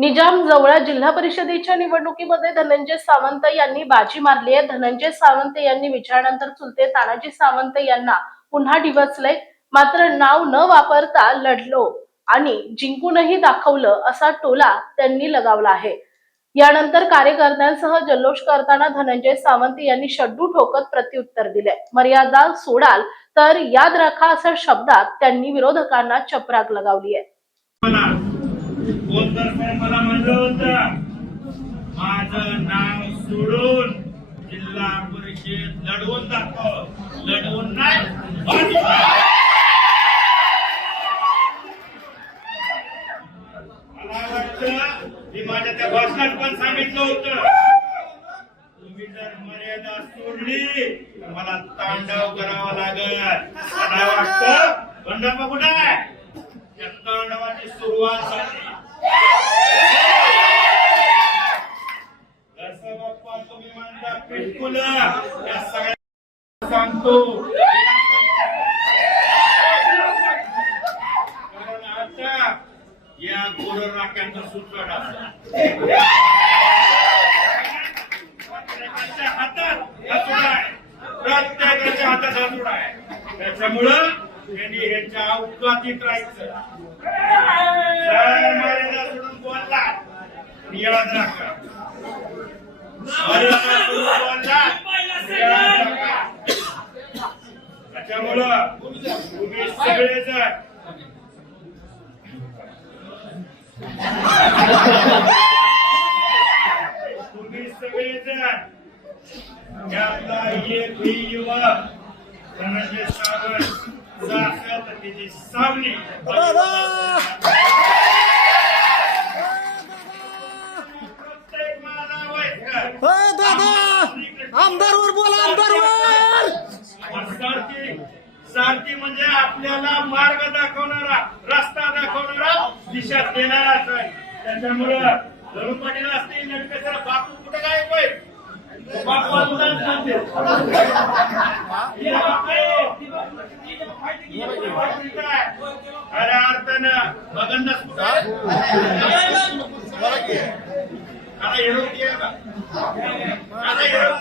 निजाम जवळ जिल्हा परिषदेच्या निवडणुकीमध्ये धनंजय सावंत यांनी बाजी मारली आहे। धनंजय सावंत यांनी विजयानंतर चुलते तानाजी सावंत यांना पुन्हा डिवचले, मात्र नाव न वापरता लढलो आणि जिंकूनही दाखवलं असा टोला त्यांनी लगावला आहे। यानंतर कार्यकर्त्यांसह जल्लोष करताना धनंजय सावंत यांनी शड्डू ठोकत प्रत्युत्तर दिले। मर्यादा सोडाल तर याद राखा अशा शब्दात त्यांनी विरोधकांना चपराक लगावली आहे। कोण तर मला म्हणलं होतं माझं नाव सोडून जिल्हा परिषद लढवून दाखव, लढवून नाही मला वाटतं मी माझ्या त्या भाषणात पण सांगितलं होतं, तुम्ही जर मर्यादा सोडली तर मला तांडव करावा लागेल। मला वाटतं गंडप्पा कुठे आहे? त्या तांडवाची सुरुवात झाली। बाप्पा तुम्ही म्हणता पिटकुल या सगळ्या सांगतो, कारण आता या गोरराख्यांचा सुटका प्रत्येकाच्या हातात हातोडा आहे, प्रत्येकाच्या हातात हातोडा आहे। त्याच्यामुळं त्यांनी ह्याच्या अवकातीत राहायचं। मर्यादा सोडून बोलला याद राखा, मर्यादा सोडून बोलला याद राखा। त्याच्यामुळं तुम्ही सगळेजण यातला एकही युवक धनंजय सावंत असेल तर त्याची सावनी प्रत्येक आमदारवर बोला, आमदारवर सारथी म्हणजे आपल्याला मार्ग दाखवणारा, रस्ता दाखवणारा, दिशा देणाराच आहे। त्याच्यामुळं धरून पाटील असतील नटकेसर बापू कुठे काय होय बापू अरे अर्थानं बघणच कुठं आता येऊ का आता येऊ